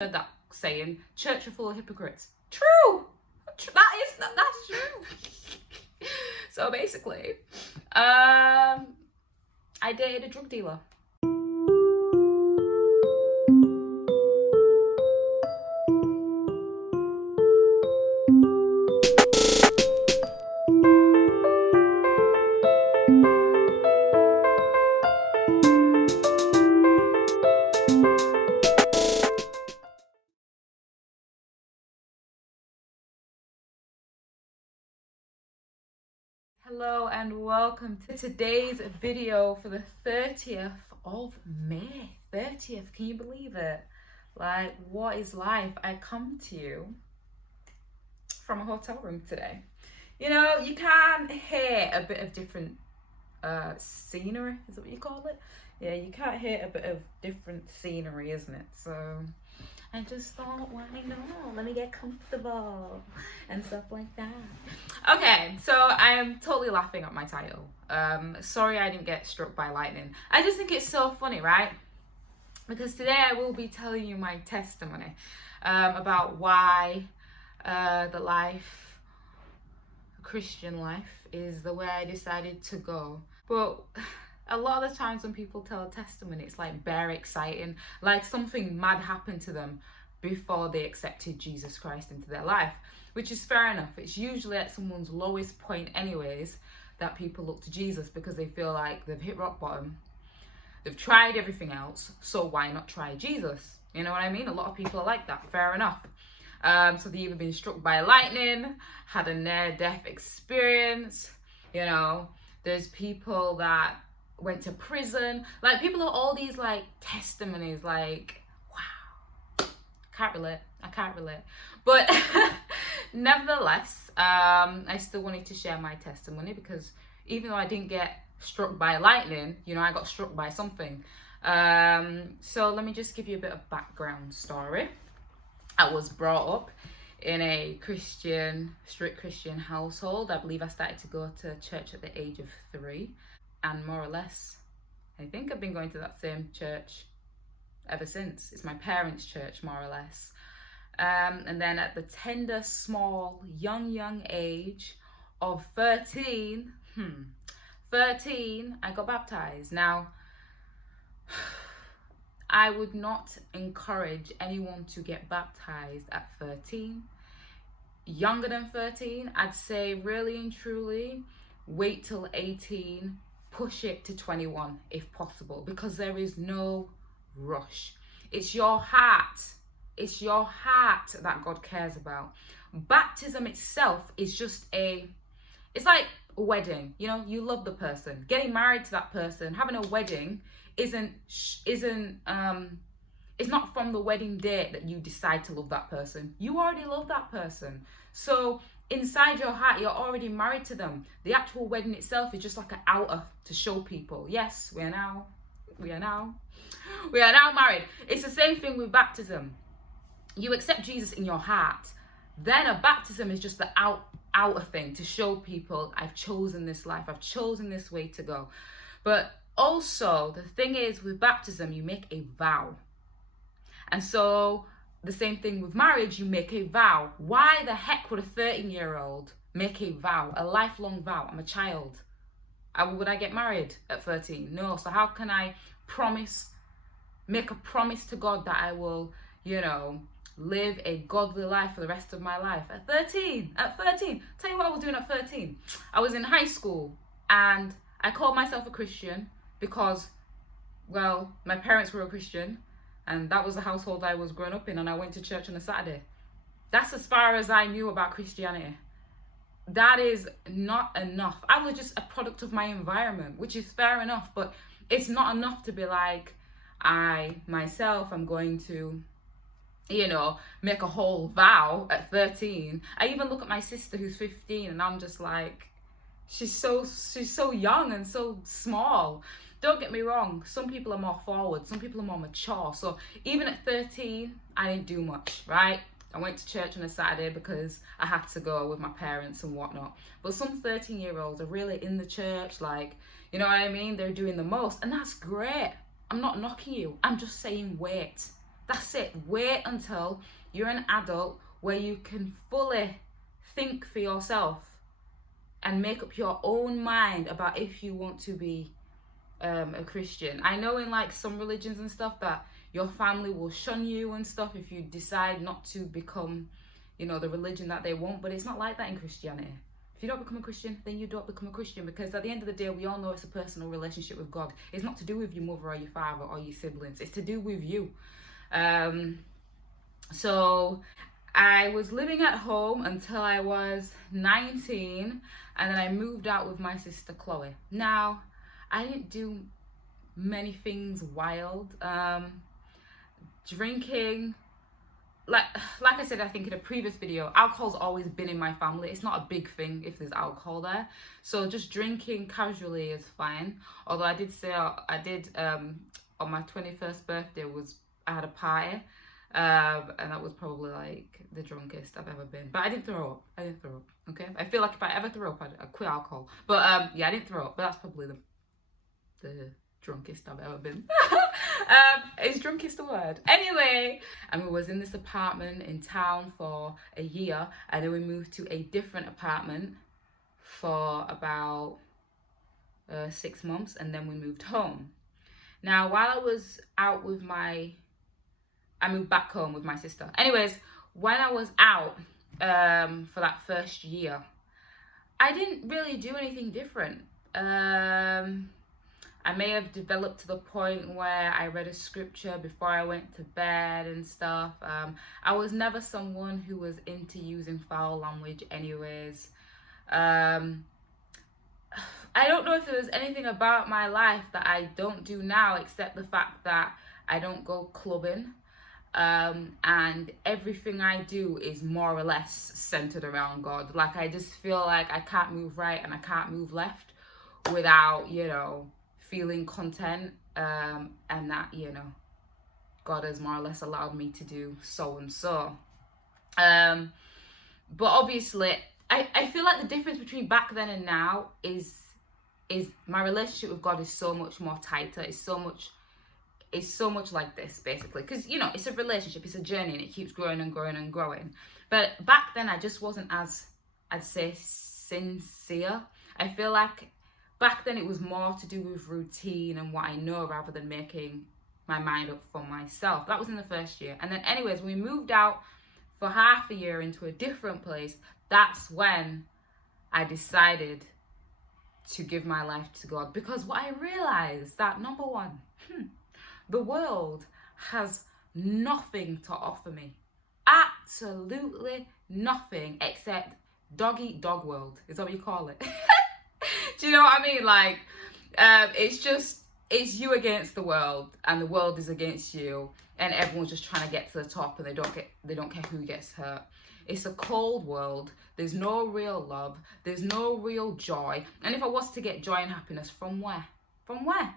heard that saying, church are full of hypocrites. True. That's true. So basically, I dated a drug dealer. Hello and welcome to today's video for the 30th of May. 30th, can you believe it? Like, what is life? I come to you from a hotel room today. You know, you can't hear a bit of different scenery, is that what you call it? Yeah, you can't hear a bit of different scenery, isn't it? So I just thought, why not? Let me get comfortable and stuff like that. Okay, so I am totally laughing at my title. Sorry I didn't get struck by lightning. I just think it's so funny, right? Because today I will be telling you my testimony about why the Christian life is the way I decided to go. But a lot of the times when people tell a testimony, it's like bare exciting, like something mad happened to them before they accepted Jesus Christ into their life, which is fair enough. It's usually at someone's lowest point anyways that people look to Jesus, because they feel like they've hit rock bottom. They've tried everything else, so why not try Jesus? You know what I mean? A lot of people are like that, fair enough. So they've either been struck by lightning, had a near-death experience, you know. There's people that went to prison. Like, people have all these like testimonies, like, wow. I can't relate. But nevertheless, I still wanted to share my testimony, because even though I didn't get struck by lightning, you know, I got struck by something. So let me just give you a bit of background story. I was brought up in a strict Christian household. I believe I started to go to church at the age of 3. And more or less, I think I've been going to that same church ever since. It's my parents' church, more or less. And then at the tender, small, young age of 13, I got baptized. Now, I would not encourage anyone to get baptized at 13. Younger than 13, I'd say really and truly, wait till 18, push it to 21 if possible, because there is no rush. It's your heart. It's your heart that God cares about. Baptism itself is just it's like a wedding. You know, you love the person. Getting married to that person, having a wedding it's not from the wedding date that you decide to love that person. You already love that person. So inside your heart, you're already married to them. The actual wedding itself is just like an outer to show people, yes, we are now married. It's the same thing with baptism. You accept Jesus in your heart. Then a baptism is just the outer thing to show people, I've chosen this life, I've chosen this way to go. But also, the thing is, with baptism, you make a vow. And so, the same thing with marriage, you make a vow. Why the heck would a 13-year-old make a vow, a lifelong vow? I'm a child. Would I get married at 13? No. So how can I make a promise to God that I will, you know, live a godly life for the rest of my life? At 13, tell you what I was doing at 13. I was in high school and I called myself a Christian because, well, my parents were a Christian and that was the household I was growing up in, and I went to church on a Saturday. That's as far as I knew about Christianity. That is not enough. I was just a product of my environment, which is fair enough, but it's not enough to be like, I myself am going to, you know, make a whole vow at 13. I even look at my sister who's 15 and I'm just like, she's so young and so small. Don't get me wrong, some people are more forward, some people are more mature. So even at 13, I didn't do much, right? I went to church on a Saturday because I had to go with my parents and whatnot. But some 13-year-olds are really in the church, like, you know what I mean? They're doing the most, and that's great. I'm not knocking you. I'm just saying wait. That's it. Wait until you're an adult where you can fully think for yourself and make up your own mind about if you want to be a Christian. I know in like some religions and stuff that your family will shun you and stuff if you decide not to become, you know, the religion that they want, but it's not like that in Christianity. If you don't become a Christian, then you don't become a Christian, because at the end of the day, we all know it's a personal relationship with God. It's not to do with your mother or your father or your siblings. It's to do with you. So I was living at home until I was 19, and then I moved out with my sister Chloe. Now, I didn't do many things wild. Drinking, like I said, I think in a previous video, alcohol's always been in my family. It's not a big thing if there's alcohol there. So just drinking casually is fine. Although I did say, on my 21st birthday, I had a party. And that was probably like the drunkest I've ever been. But I didn't throw up. Okay? I feel like if I ever throw up, I'd quit alcohol. But yeah, I didn't throw up. But that's probably the drunkest I've ever been. Is drunkest a word? Anyway, and we was in this apartment in town for a year, and then we moved to a different apartment for about 6 months, and then we moved home. Now, while I was out with I moved back home with my sister. Anyways, when I was out for that first year, I didn't really do anything different. I may have developed to the point where I read a scripture before I went to bed and stuff. I was never someone who was into using foul language anyways. I don't know if there's anything about my life that I don't do now except the fact that I don't go clubbing. And everything I do is more or less centered around God. Like, I just feel like I can't move right and I can't move left without, you know, feeling content, and that, you know, God has more or less allowed me to do so and so. But obviously, I feel like the difference between back then and now is my relationship with God is so much more tighter. It's so much like this, basically, because, you know, it's a relationship, it's a journey, and it keeps growing and growing and growing. But back then, I just wasn't as, I'd say, sincere. I feel like back then it was more to do with routine and what I know rather than making my mind up for myself. That was in the first year. And then anyways, when we moved out for half a year into a different place, that's when I decided to give my life to God. Because what I realized that, number one, the world has nothing to offer me. Absolutely nothing except dog eat dog world. Is that what you call it? Do you know what I mean? Like, it's you against the world, and the world is against you, and everyone's just trying to get to the top, and they don't care who gets hurt. It's a cold world. There's no real love. There's no real joy. And if I was to get joy and happiness, from where? From where?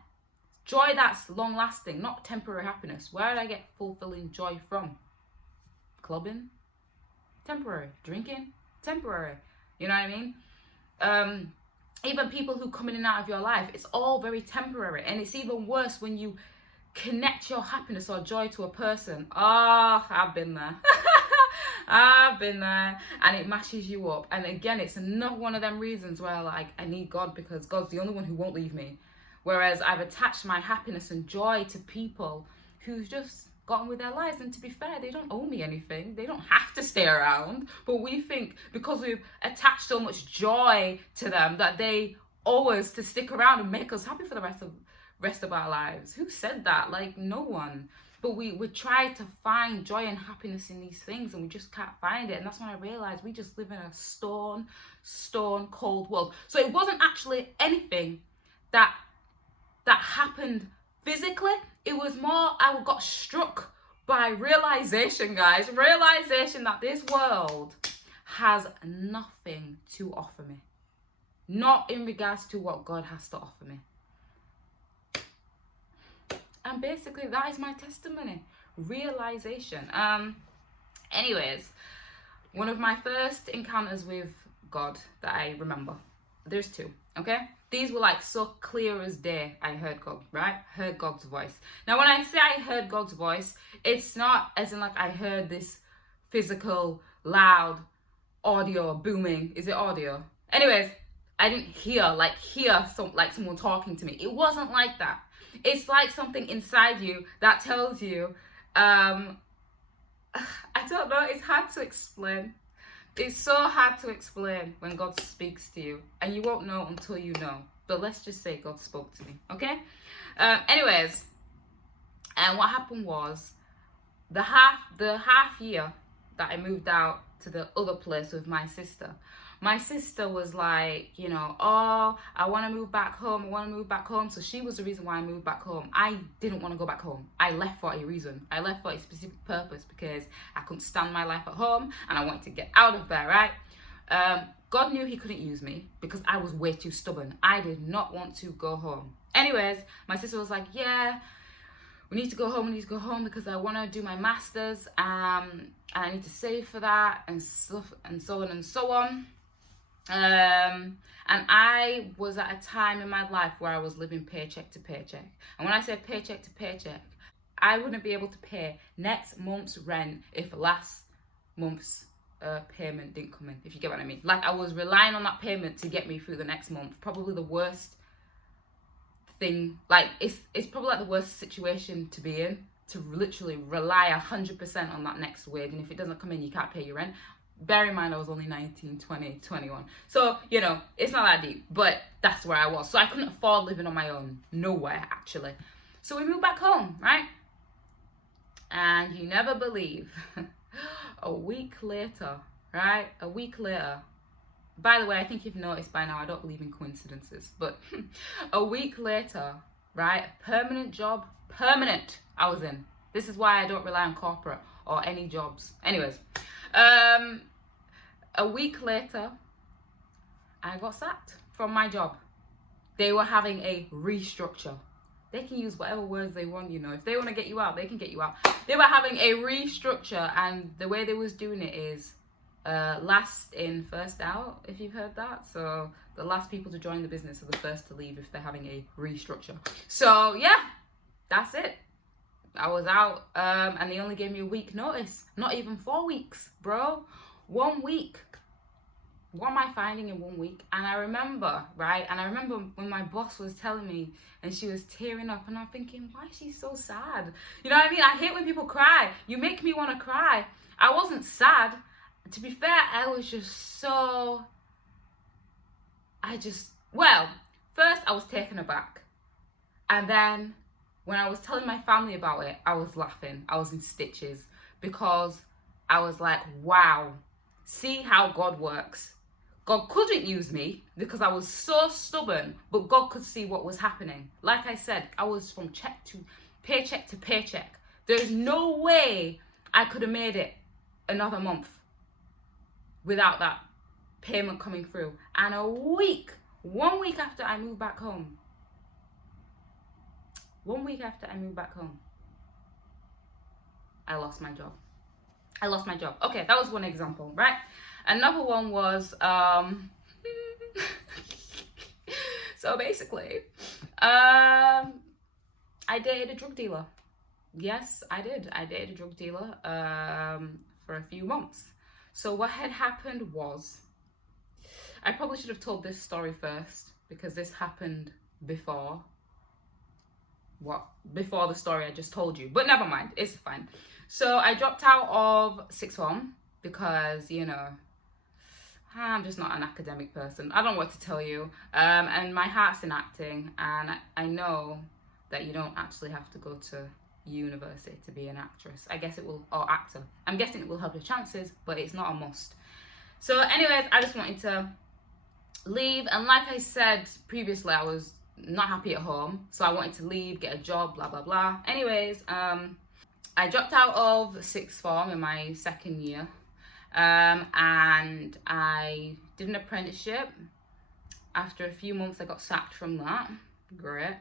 Joy that's long lasting, not temporary happiness. Where did I get fulfilling joy from? Clubbing? Temporary. Drinking? Temporary. You know what I mean? Even people who come in and out of your life, it's all very temporary. And it's even worse when you connect your happiness or joy to a person. Oh, I've been there. I've been there. And it mashes you up. And again, it's another one of them reasons where, like, I need God, because God's the only one who won't leave me. Whereas I've attached my happiness and joy to people who've just gotten with their lives. And to be fair, they don't owe me anything. They don't have to stay around. But we think because we've attached so much joy to them that they owe us to stick around and make us happy for the rest of our lives. Who said that? Like, no one. But we try to find joy and happiness in these things, and we just can't find it. And that's when I realized we just live in a stone cold world. So it wasn't actually anything that happened physically. It was more, I got struck by realization, guys. Realization that this world has nothing to offer me. Not in regards to what God has to offer me. And basically, that is my testimony. Realization. Anyways, one of my first encounters with God that I remember. There's two, okay? These were like so clear as day. I heard God, right? Heard God's voice. Now, when I say I heard God's voice, it's not as in like I heard this physical, loud audio booming. Is it audio? Anyways, I didn't hear like someone talking to me. It wasn't like that. It's like something inside you that tells you, I don't know, it's hard to explain. It's so hard to explain when God speaks to you, and you won't know until you know. But let's just say God spoke to me, okay? Anyways, and what happened was the half year that I moved out to the other place with my sister was like, you know, oh, I want to move back home. So she was the reason why I moved back home. I didn't want to go back home. I left for a reason. I left for a specific purpose, because I couldn't stand my life at home and I wanted to get out of there, right? God knew he couldn't use me because I was way too stubborn. I did not want to go home. Anyways, my sister was like, yeah, we need to go home because I want to do my master's, and I need to save for that and stuff and so on and so on. And I was at a time in my life where I was living paycheck to paycheck. And when I say paycheck to paycheck, I wouldn't be able to pay next month's rent if last month's payment didn't come in, if you get what I mean. Like, I was relying on that payment to get me through the next month. Probably the worst thing, like it's probably like the worst situation to be in, to literally rely 100% on that next wage, and if it doesn't come in, you can't pay your rent. Bear in mind, I was only 19, 20, 21. So, you know, it's not that deep, but that's where I was. So I couldn't afford living on my own. Nowhere, actually. So we moved back home, right? And you never believe, a week later, right? A week later. By the way, I think you've noticed by now, I don't believe in coincidences. But a week later, right? Permanent job, permanent, I was in. This is why I don't rely on corporate or any jobs. Anyways, a week later, I got sacked from my job. They were having a restructure. They can use whatever words they want, you know. If they want to get you out, they can get you out. They were having a restructure, and the way they was doing it is last in, first out, if you've heard that. So the last people to join the business are the first to leave if they're having a restructure. So yeah, that's it. I was out, and they only gave me a week notice. Not even 4 weeks, bro. 1 week. What am I finding in 1 week? And I remember, right? And I remember when my boss was telling me, and she was tearing up, and I'm thinking, why is she so sad? You know what I mean? I hate when people cry. You make me want to cry. I wasn't sad. To be fair, I was just so... Well, first I was taken aback. And then when I was telling my family about it, I was laughing. I was in stitches because I was like, wow, see how God works. God couldn't use me because I was so stubborn, but God could see what was happening. Like I said, I was from paycheck to paycheck. There's no way I could have made it another month without that payment coming through. And 1 week after I moved back home, 1 week after I moved back home, I lost my job. Okay, that was one example, right? Another one was, so basically, I dated a drug dealer. Yes, I did. I dated a drug dealer for a few months. So what had happened was, I probably should have told this story first because this happened before the story I just told you. But never mind, it's fine. So I dropped out of sixth form because, you know, I'm just not an academic person. I don't know what to tell you. And my heart's in acting, and I know that you don't actually have to go to university to be an actress. I guess it will, or actor. I'm guessing it will help your chances, but it's not a must. So anyways, I just wanted to leave, and like I said previously, I was not happy at home, so I wanted to leave, get a job, blah blah blah. Anyways, I dropped out of sixth form in my second year, and I did an apprenticeship. After a few months, I got sacked from that. Great.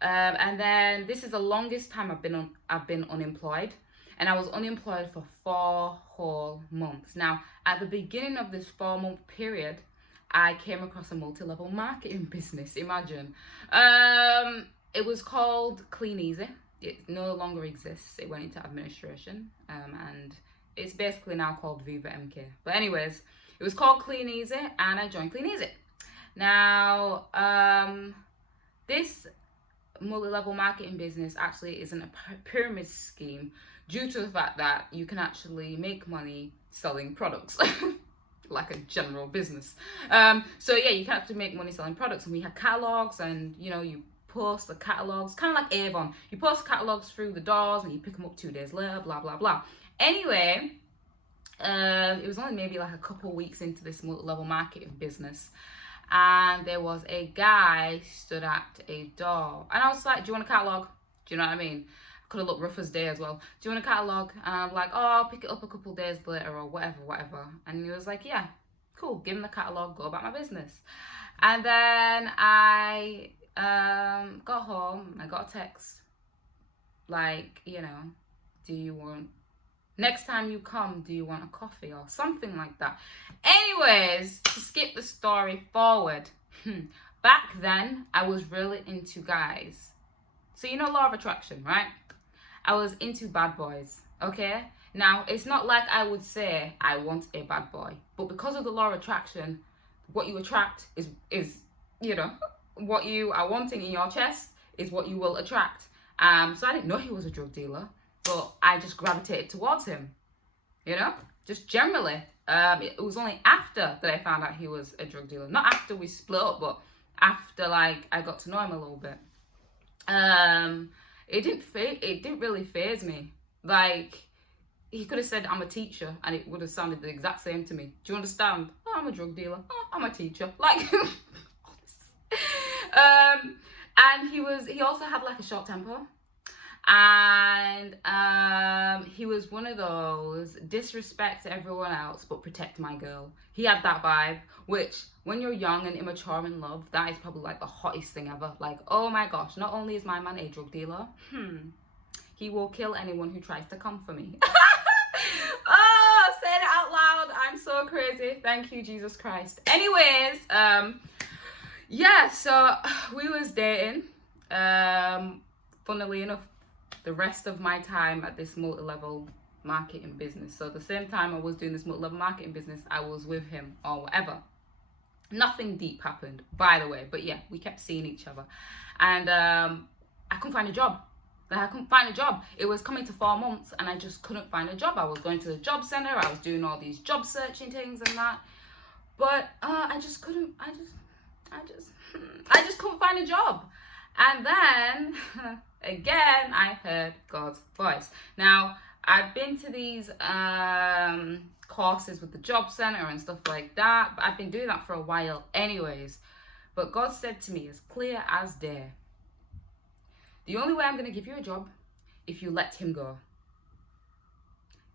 And then this is the longest time I've been unemployed, and I was unemployed for 4 whole months. Now, at the beginning of this 4-month period, I came across a multi-level marketing business. Imagine. It was called Clean Easy. It no longer exists. It went into administration, and it's basically now called Viva MK. But anyways, it was called Clean Easy, and I joined Clean Easy. Now, this multi-level marketing business actually isn't a pyramid scheme due to the fact that you can actually make money selling products. Like a general business. So yeah, you can actually make money selling products, and we had catalogs, and you know, you post the catalogs, kind of like Avon. You post catalogs through the doors and you pick them up 2 days later, blah blah blah. Anyway, it was only maybe like a couple of weeks into this multi-level marketing business, and there was a guy stood at a door, and I was like, do you want a catalog? Do you know what I mean? Could have looked rough as day as well. Do you want a catalog? And I'm like, oh, I'll pick it up a couple of days later, or whatever. And he was like, yeah, cool, give him the catalog, go about my business. And then I got home, I got a text like, you know, next time you come, do you want a coffee or something like that? Anyways, to skip the story forward, back then I was really into guys. So you know law of attraction, right? I was into bad boys, okay? Now, it's not like I would say I want a bad boy, but because of the law of attraction, what you attract is you know, what you are wanting in your chest is what you will attract. So I didn't know he was a drug dealer, but I just gravitated towards him, you know, just generally. It was only after that I found out he was a drug dealer. Not after we split up, but after like I got to know him a little bit. It didn't really faze me. Like, he could have said I'm a teacher and it would have sounded the exact same to me. Do you understand? Oh, I'm a drug dealer. Oh, I'm a teacher. Like, and he also had like a short temper, and he was one of those disrespect everyone else but protect my girl. He had that vibe, which when you're young and immature in love, that is probably like the hottest thing ever. Like, oh my gosh, not only is my man a drug dealer, he will kill anyone who tries to come for me. Oh, saying it out loud, I'm so crazy. Thank you, Jesus Christ. Anyways, yeah, so we was dating. Funnily enough, the rest of my time at this multi-level marketing business. So the same time I was doing this multi-level marketing business, I was with him or whatever. Nothing deep happened, by the way, but yeah, we kept seeing each other. And I couldn't find a job. It was coming to 4 months and I just couldn't find a job. I was going to the job center, I was doing all these job searching things and that. But I just couldn't find a job. And then again, I heard God's voice. Now, I've been to these courses with the job center and stuff like that, but I've been doing that for a while anyways. But God said to me as clear as day, the only way I'm going to give you a job if you let him go.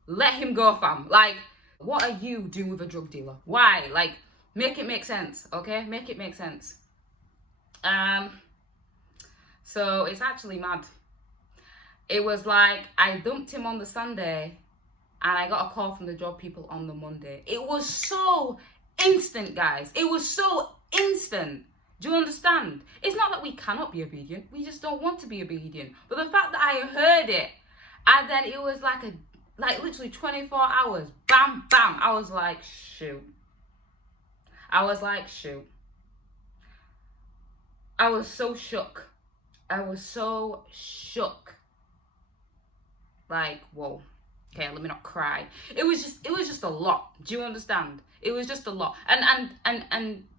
Let him go, fam. Like, what are you doing with a drug dealer? Why? Like, make it make sense, okay? Make it make sense. So it's actually mad. It was like I dumped him on the Sunday and I got a call from the job people on the Monday. It was so instant, guys. It was so instant. Do you understand? It's not that we cannot be obedient. We just don't want to be obedient. But the fact that I heard it, and then it was like literally 24 hours. Bam, bam. I was like, shoot. I was so shook. Like, whoa. Okay, let me not cry. It was just a lot. Do you understand? It was just a lot. And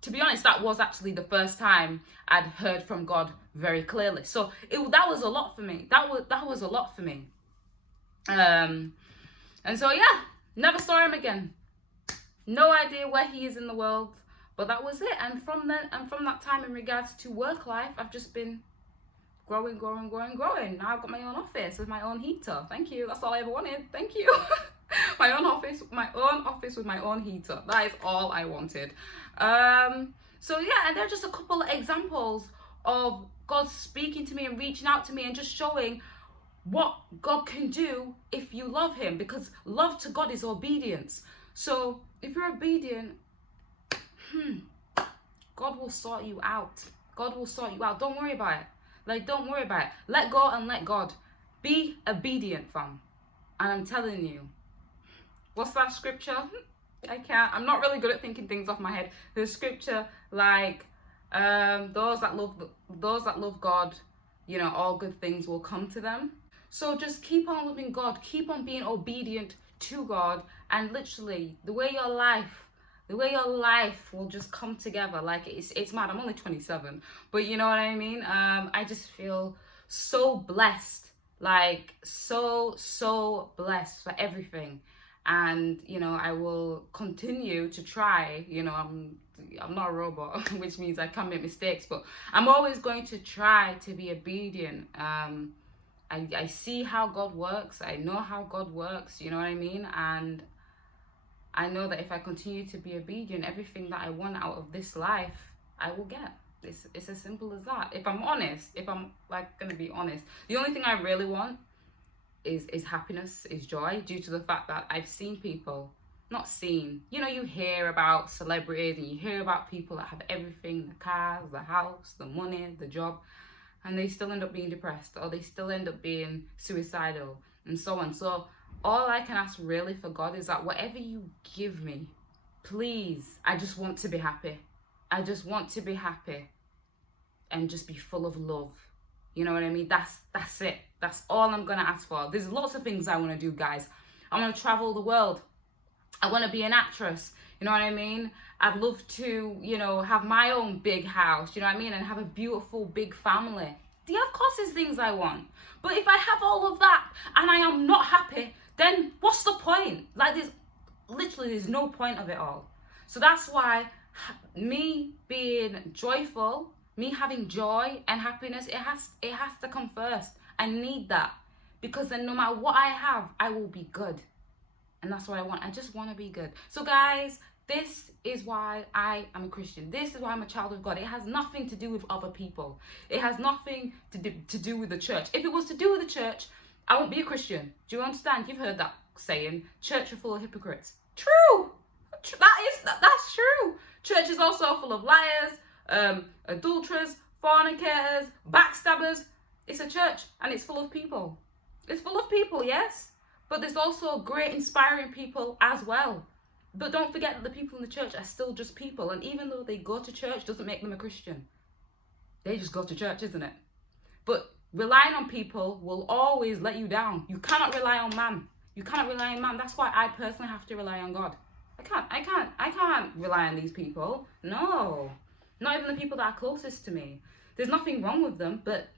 to be honest, that was actually the first time I'd heard from God very clearly. So that was a lot for me. That was a lot for me. And so yeah, never saw him again. No idea where he is in the world, but that was it. And from that time in regards to work life, I've just been growing. Now I've got my own office with my own heater. Thank you. That's all I ever wanted. Thank you. my own office with my own heater. That is all I wanted. So yeah, and there are just a couple of examples of God speaking to me and reaching out to me and just showing what God can do if you love him, because love to God is obedience. So if you're obedient, God will sort you out. God will sort you out. Don't worry about it. Like, don't worry about it. Let go and let God. Be obedient, fam. And I'm telling you, what's that scripture? I can't. I'm not really good at thinking things off my head. There's scripture like, those that love God, you know, all good things will come to them. So just keep on loving God. Keep on being obedient to God, and literally the way your life will just come together. Like, it's mad. I'm only 27, but you know what I mean. I just feel so blessed, like so blessed for everything. And you know, I will continue to try. You know, I'm not a robot, which means I can make mistakes, but I'm always going to try to be obedient. I see how God works. I know how God works, you know what I mean? And I know that if I continue to be obedient, everything that I want out of this life, I will get. It's as simple as that. If I'm honest, if I'm like gonna be honest, the only thing I really want is happiness, is joy, due to the fact that I've seen people, not seen, you know, you hear about celebrities and you hear about people that have everything, the cars, the house, the money, the job, and they still end up being depressed, or they still end up being suicidal, and so on. So all I can ask really for God is that whatever you give me, please, I just want to be happy. I just want to be happy and just be full of love. You know what I mean? That's it. That's all I'm gonna ask for. There's lots of things I want to do, guys. I want to travel the world. I want to be an actress. You know what I mean? I'd love to, you know, have my own big house. You know what I mean? And have a beautiful big family. Yeah, of course there's things I want. But if I have all of that and I am not happy, then what's the point? Like, there's no point of it all. So that's why me being joyful, me having joy and happiness, it has to come first. I need that, because then no matter what I have, I will be good. And that's what I want. I just want to be good. So guys, this is why I am a Christian. This is why I'm a child of God. It has nothing to do with other people. It has nothing to do with the church. If it was to do with the church, I won't be a Christian. Do you understand? You've heard that saying, church are full of hypocrites. True. That's true. Church is also full of liars, adulterers, fornicators, backstabbers. It's a church and it's full of people. It's full of people, yes. But there's also great inspiring people as well. But don't forget that the people in the church are still just people. And even though they go to church doesn't make them a Christian. They just go to church, isn't it? But relying on people will always let you down. You cannot rely on man. You cannot rely on man. That's why I personally have to rely on God. I can't rely on these people. No. Not even the people that are closest to me. There's nothing wrong with them, but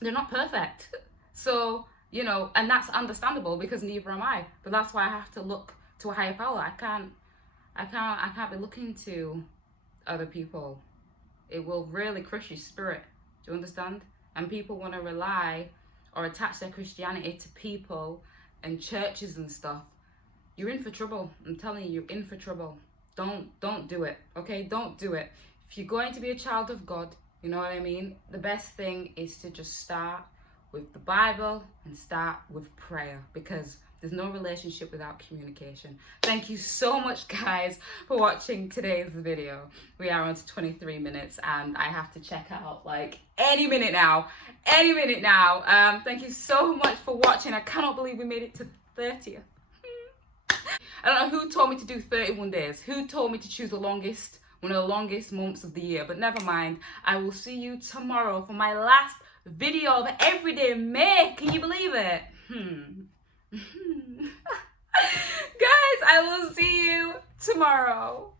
they're not perfect. So, you know, and that's understandable because neither am I. But that's why I have to look to a higher power. I can't be looking to other people. It will really crush your spirit. Do you understand? And people want to rely or attach their Christianity to people and churches and stuff. You're in for trouble. I'm telling you, you're in for trouble. Don't do it. Okay? Don't do it. If you're going to be a child of God, you know what I mean? The best thing is to just start with the Bible and start with prayer, because there's no relationship without communication. Thank you so much, guys, for watching today's video. We are on to 23 minutes and I have to check out like any minute now. Thank you so much for watching. I cannot believe we made it to 30th. I don't know who told me to do 31 days. Who told me to choose the longest, one of the longest months of the year, but never mind. I will see you tomorrow for my last video of everyday May. Can you believe it? Guys, I will see you tomorrow.